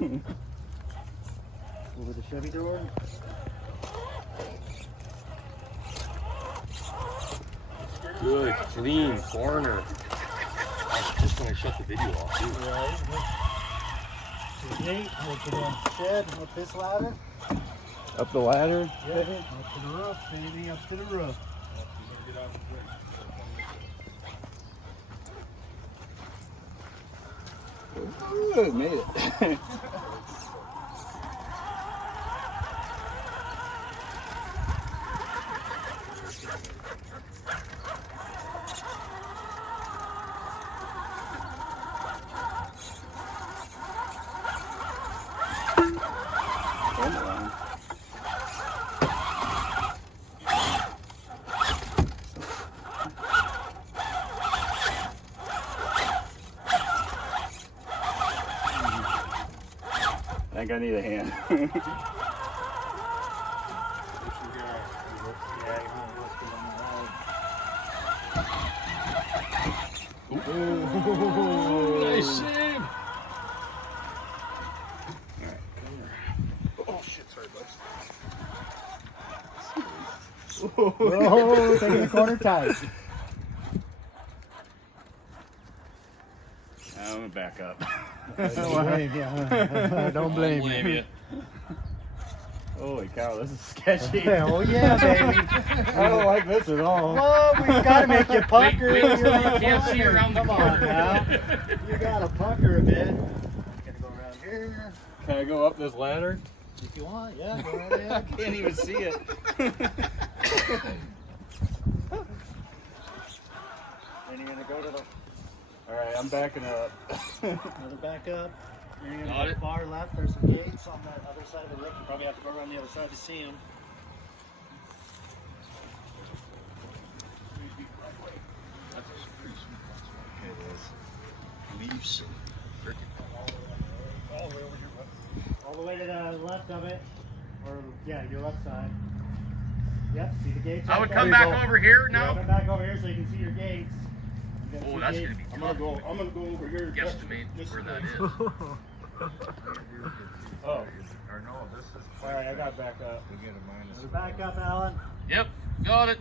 Over the Chevy door. Good, clean corner. Just when I shut the video off, too. Right. To the gate. We'll put it on the shed. Up this ladder. Up the ladder? Yeah. Up to the roof, baby. Up to the roof. Ooh, made it. I think I need a hand. Nice save! Oh shit, sorry bud. Oh, taking the corner tight. I'm gonna back up. Don't blame you. Don't blame you. Holy cow, this is sketchy. Oh yeah, baby. I don't like this at all. Well, we've got to make you pucker. Wait till you can't see around the Come corner. on now. You got to pucker a bit. Gonna go around here. Can I go up this ladder? If you want, yeah, go right ahead. I can't even see it. Then you're gonna go to the Alright, I'm backing up. another back up. Then you're Got gonna go it. far left. There's some gates on that other side of the roof. You probably have to go around the other side to see them. Leaves. All the way to the left of it, or yeah, your left side. Yep, see the gates. I right would there? come back over here Yeah, now. come back over here so you can see your gates. You gotta Oh, see that's gates. gonna be I'm tough. gonna go over here. Guesstimate where that is. Oh, Or no, this is. alright, I got back up. We get a minus. Back up, Alan. Yep, got it.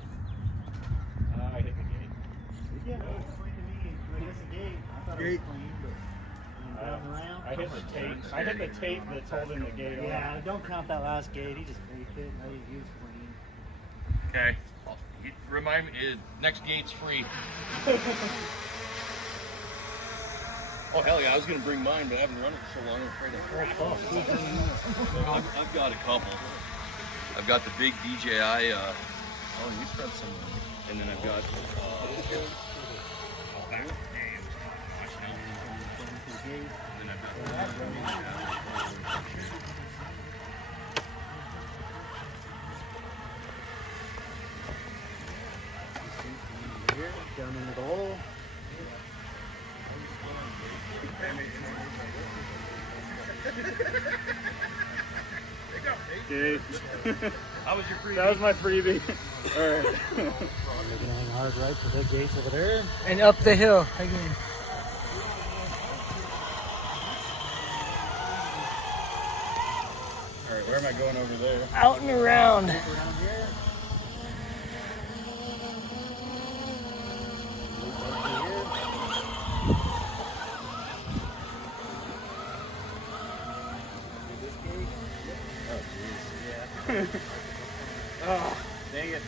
I hit the gate. Yeah, no, it's clean to me. I guess the gate. I thought it was clean, but down around. I hit the tape. I hit the tape that's holding the gate on. Yeah, don't count that last gate. He just faked it. No, he was clean. Okay. Remind me, next gate's free. Oh hell yeah, I was gonna bring mine, but I haven't run it so long. I'm afraid I've got a couple. I've got the big DJI. Oh, you spent some money. And then I've got. Here, down into the hole. Okay. How was your free? That was my freebie. Alright. We're gonna hang hard right to the gates over there. And up the hill again. Alright, where am I going over there? Out and around. Around here. Oh, dang it.